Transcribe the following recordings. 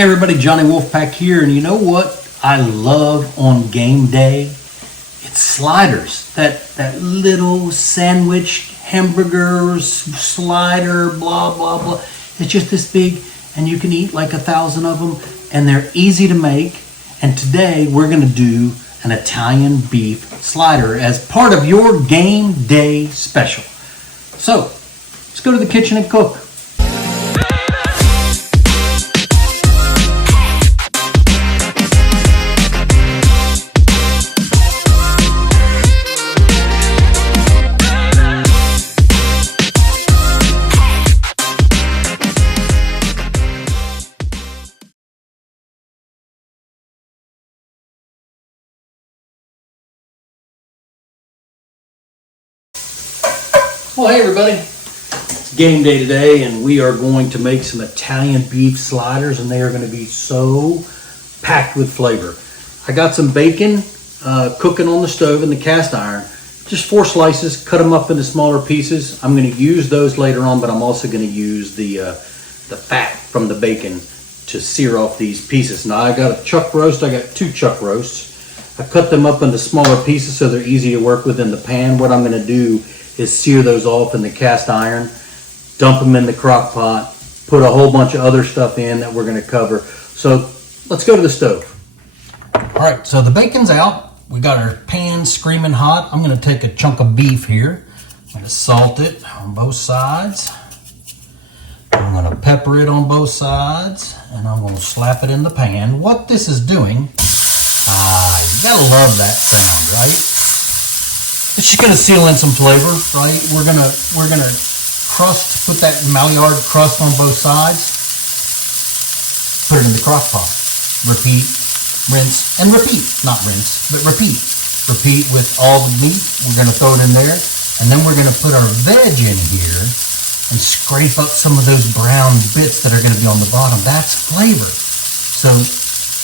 Hey everybody, Johnny Wolfpack here, and you know what I love on game day? It's sliders. That little sandwich hamburgers slider, blah blah blah. It's just this big, and you can eat like 1,000 of them, and they're easy to make. And today we're gonna do an Italian beef slider as part of your game day special. So let's go to the kitchen and cook. Well, hey everybody, it's game day today, and we are going to make some Italian beef sliders, and they are going to be so packed with flavor. I got some bacon cooking on the stove in the cast iron, just 4 slices, cut them up into smaller pieces. I'm going to use those later on, but I'm also going to use the fat from the bacon to sear off these pieces. Now I got a chuck roast, I got 2 chuck roasts. I cut them up into smaller pieces so they're easy to work with in the pan. What I'm going to do is sear those off in the cast iron, dump them in the crock pot, put a whole bunch of other stuff in that we're going to cover. So let's go to the stove. All right, so the bacon's out. We got our pan screaming hot. I'm going to take a chunk of beef here. I'm going to salt it on both sides. I'm going to pepper it on both sides, and I'm going to slap it in the pan. What this is doing, you gotta love that sound, right? It's just gonna seal in some flavor, right? We're gonna crust, put that Maillard crust on both sides, put it in the crock pot, repeat, rinse, and repeat. Not rinse, but repeat. Repeat with all the meat. We're gonna throw it in there, and then we're gonna put our veg in here and scrape up some of those brown bits that are gonna be on the bottom. That's flavor. So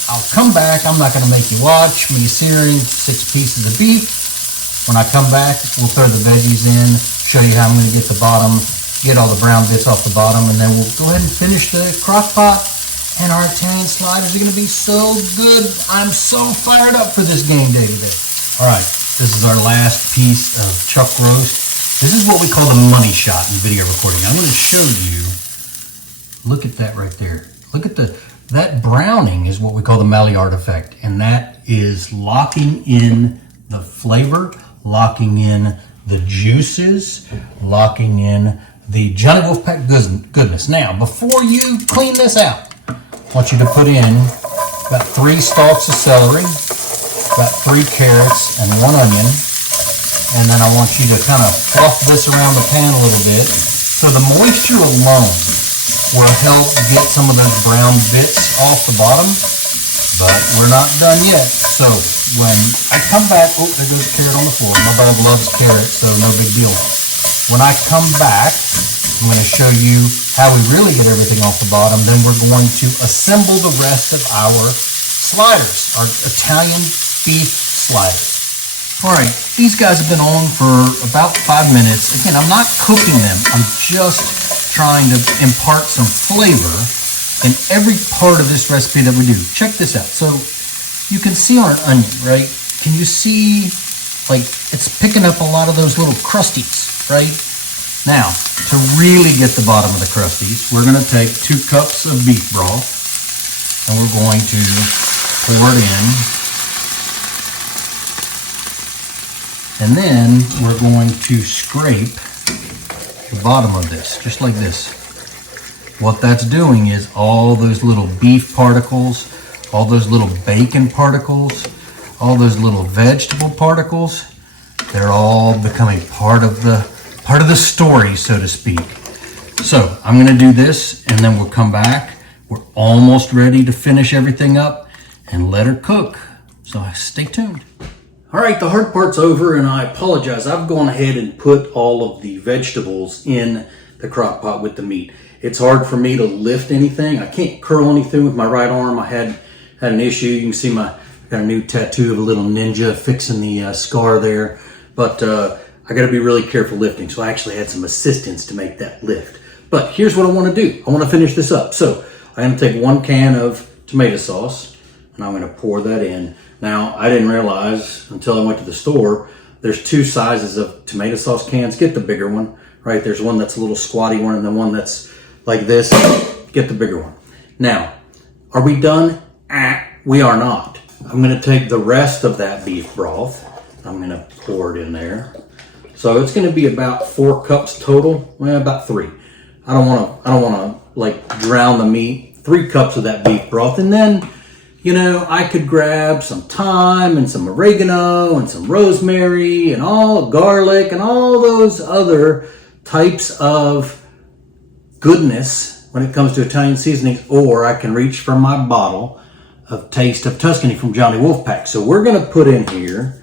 I'll come back. I'm not gonna make you watch me searing 6 pieces of beef. When I come back, we'll throw the veggies in, show you how I'm going to get the bottom, get all the brown bits off the bottom, and then we'll go ahead and finish the crock pot, and our Italian sliders are going to be so good. I'm so fired up for this game day today. All right, this is our last piece of chuck roast. This is what we call the money shot in video recording. I'm going to show you, look at that right there. Look at that browning is what we call the Maillard effect, and that is locking in the flavor, locking in the juices, locking in the Johnny Wolfpack goodness. Now, before you clean this out, I want you to put in about 3 stalks of celery, about 3 carrots, and 1 onion. And then I want you to kind of fluff this around the pan a little bit. So the moisture alone will help get some of those brown bits off the bottom, but we're not done yet. So when I come back, oh, there goes a carrot on the floor. My dog loves carrots, so no big deal. When I come back, I'm going to show you how we really get everything off the bottom. Then we're going to assemble the rest of our sliders, our Italian beef sliders. All right, these guys have been on for about 5 minutes. Again, I'm not cooking them. I'm just trying to impart some flavor in every part of this recipe that we do. Check this out. So you can see on an onion, right? Can you see, like, it's picking up a lot of those little crusties, right? Now, to really get the bottom of the crusties, we're gonna take 2 cups of beef broth, and we're going to pour it in. And then we're going to scrape the bottom of this, just like this. What that's doing is all those little beef particles, all those little bacon particles, all those little vegetable particles, they're all becoming part of the story, so to speak. So I'm going to do this, and then we'll come back. We're almost ready to finish everything up and let her cook. So stay tuned. All right, the hard part's over, and I apologize. I've gone ahead and put all of the vegetables in the crock pot with the meat. It's hard for me to lift anything. I can't curl anything with my right arm. I had an issue. You can see I got a new tattoo of a little ninja fixing the scar there. But I got to be really careful lifting. So I actually had some assistance to make that lift. But here's what I want to do. I want to finish this up. So I'm gonna take 1 can of tomato sauce and I'm gonna pour that in. Now, I didn't realize until I went to the store, there's 2 sizes of tomato sauce cans. Get the bigger one, right? There's one that's a little squatty one and the one that's like this. Get the bigger one. Now, are we done? We are not. I'm gonna take the rest of that beef broth. I'm gonna pour it in there. So it's gonna be about 4 cups total. Well, about 3. I don't wanna like drown the meat. 3 cups of that beef broth. And then, you know, I could grab some thyme and some oregano and some rosemary and all garlic and all those other types of goodness when it comes to Italian seasonings, or I can reach for my bottle of Taste of Tuscany from Johnny Wolfpack. So we're gonna put in here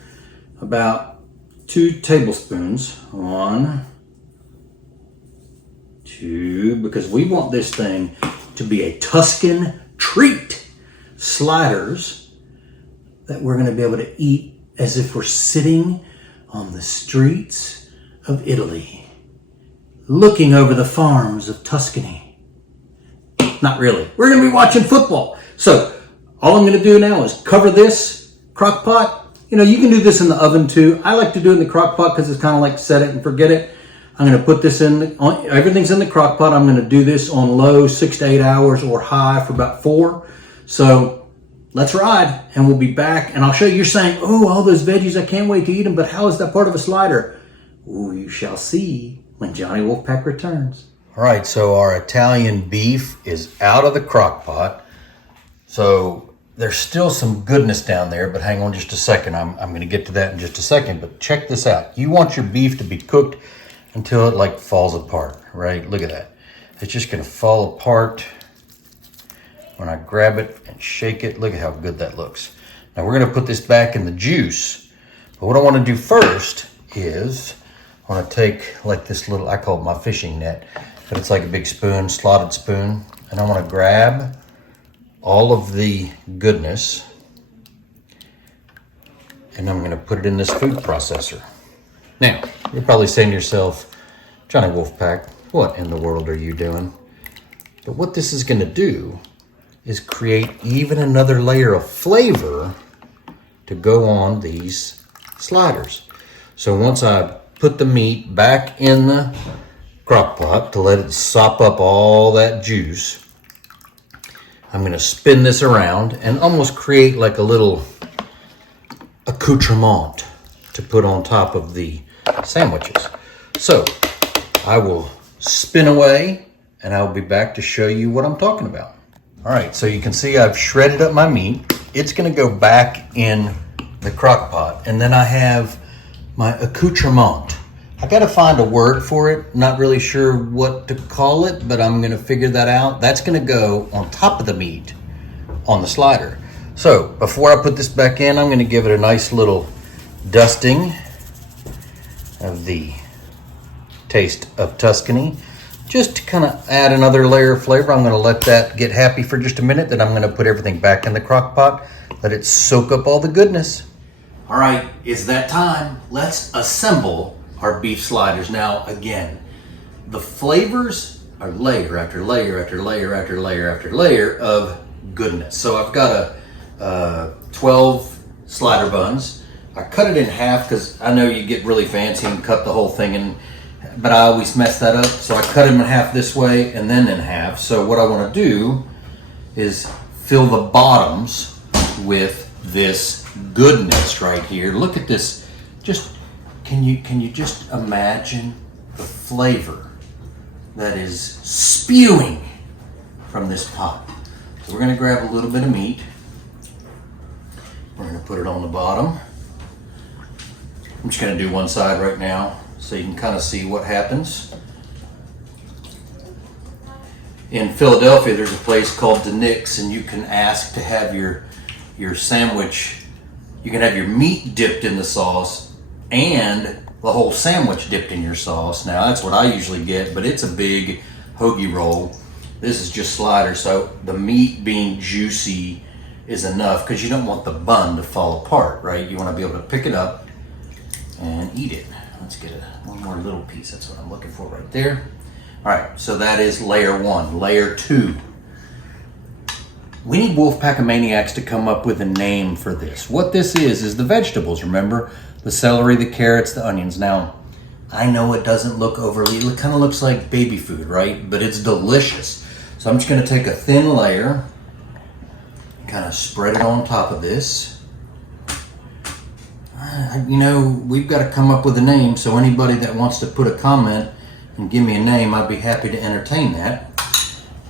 about 2 tablespoons. 1, 2, because we want this thing to be a Tuscan treat. Sliders that we're gonna be able to eat as if we're sitting on the streets of Italy, looking over the farms of Tuscany. Not really. We're gonna be watching football. So all I'm gonna do now is cover this crock pot. You know, you can do this in the oven too. I like to do it in the crock pot because it's kind of like set it and forget it. I'm gonna put this in, everything's in the crock pot. I'm gonna do this on low 6 to 8 hours or high for about 4. So let's ride and we'll be back and I'll show you. You're saying, oh, all those veggies, I can't wait to eat them, but how is that part of a slider? Oh, you shall see when Johnny Wolfpack returns. All right, so our Italian beef is out of the crock pot. So there's still some goodness down there, but hang on just a second. I'm gonna get to that in just a second, but check this out. You want your beef to be cooked until it like falls apart, right? Look at that. It's just gonna fall apart when I grab it and shake it. Look at how good that looks. Now we're gonna put this back in the juice, but what I wanna do first is I wanna take like this little, I call it my fishing net, but it's like a big spoon, slotted spoon, and I wanna grab all of the goodness and I'm gonna put it in this food processor. Now, you're probably saying to yourself, Johnny Wolfpack, what in the world are you doing? But what this is gonna do is create even another layer of flavor to go on these sliders. So once I put the meat back in the crock pot to let it sop up all that juice, I'm gonna spin this around and almost create like a little accoutrement to put on top of the sandwiches. So I will spin away and I'll be back to show you what I'm talking about. All right, so you can see I've shredded up my meat. It's gonna go back in the crock pot. And then I have my accoutrement. I gotta find a word for it. Not really sure what to call it, but I'm gonna figure that out. That's gonna go on top of the meat on the slider. So before I put this back in, I'm gonna give it a nice little dusting of the Taste of Tuscany. Just to kind of add another layer of flavor. I'm gonna let that get happy for just a minute, then I'm gonna put everything back in the crock pot, let it soak up all the goodness. All right, it's that time. Let's assemble our beef sliders. Now, again, the flavors are layer after layer after layer after layer after layer of goodness. So I've got a 12 slider buns. I cut it in half because I know you get really fancy and cut the whole thing in, but I always mess that up. So I cut them in half this way and then in half. So what I want to do is fill the bottoms with this goodness right here. Look at this. Just can you just imagine the flavor that is spewing from this pot? So we're going to grab a little bit of meat. We're going to put it on the bottom. I'm just going to do one side right now so you can kind of see what happens. In Philadelphia, there's a place called Nick's, and you can ask to have your sandwich. You can have your meat dipped in the sauce and the whole sandwich dipped in your sauce. Now, that's what I usually get, but it's a big hoagie roll. This is just sliders, so the meat being juicy is enough because you don't want the bun to fall apart, right? You want to be able to pick it up and eat it. Let's get one more little piece. That's what I'm looking for right there. All right, so that is layer one. Layer two. We need Wolfpack Maniacs to come up with a name for this. What this is the vegetables, remember? The celery, the carrots, the onions. Now, I know it doesn't look overly, it kind of looks like baby food, right? But it's delicious. So I'm just gonna take a thin layer, kind of spread it on top of this. You know, we've got to come up with a name, so anybody that wants to put a comment and give me a name, I'd be happy to entertain that.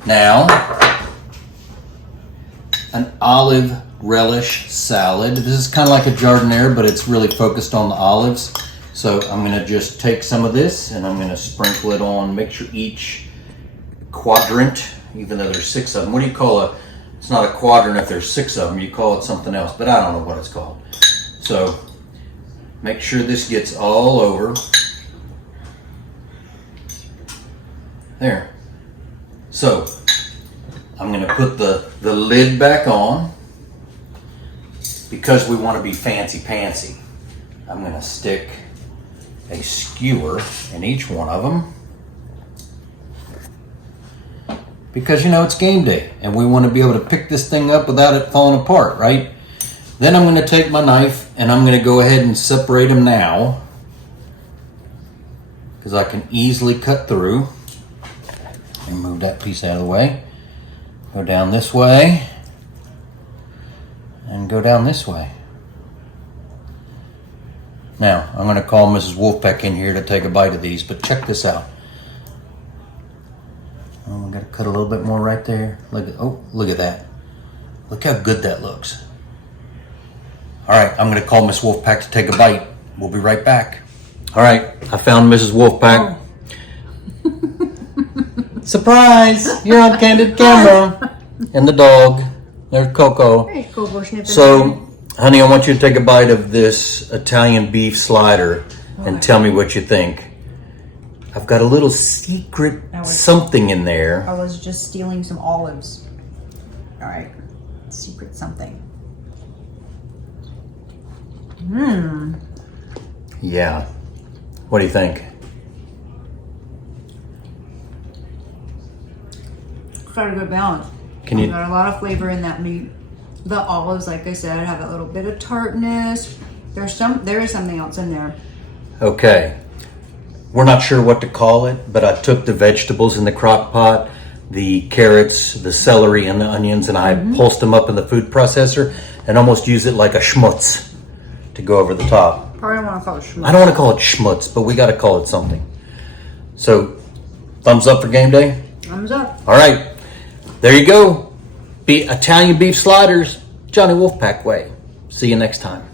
Now, an olive relish salad. This is kind of like a jardiniere, but it's really focused on the olives. So I'm going to just take some of this and I'm going to sprinkle it on. Make sure each quadrant, even though there's 6 of them. What do you call a, it's not a quadrant if there's 6 of them. You call it something else, but I don't know what it's called. So make sure this gets all over. There. So I'm going to put the lid back on because we want to be fancy-pantsy. I'm going to stick a skewer in each one of them because, you know, it's game day and we want to be able to pick this thing up without it falling apart, right? Then I'm going to take my knife and I'm going to go ahead and separate them now because I can easily cut through. And move that piece out of the way. Go down this way and go down this way. Now, I'm going to call Mrs. Wolfpack in here to take a bite of these, but check this out. Oh, we got to cut a little bit more right there. Look at that. Look how good that looks. All right, I'm going to call Miss Wolfpack to take a bite. We'll be right back. All right, I found Mrs. Wolfpack. Surprise! You're on candid camera. And the dog. There's Coco. Hey, Coco sniffing. So, honey, I want you to take a bite of this Italian beef slider and tell me what you think. I've got a little secret something in there. I was just stealing some olives. All right. Secret something. Yeah. What do you think? Got a good balance. Got a lot of flavor in that meat. The olives, like I said, have a little bit of tartness. There is something else in there. Okay. We're not sure what to call it, but I took the vegetables in the crock pot, the carrots, the celery, and the onions, and I pulsed them up in the food processor and almost use it like a schmutz to go over the top. Probably don't want to call it schmutz. I don't want to call it schmutz, but we got to call it something. So, thumbs up for game day? Thumbs up. All right. There you go. Italian beef sliders, Johnny Wolfpack way. See you next time.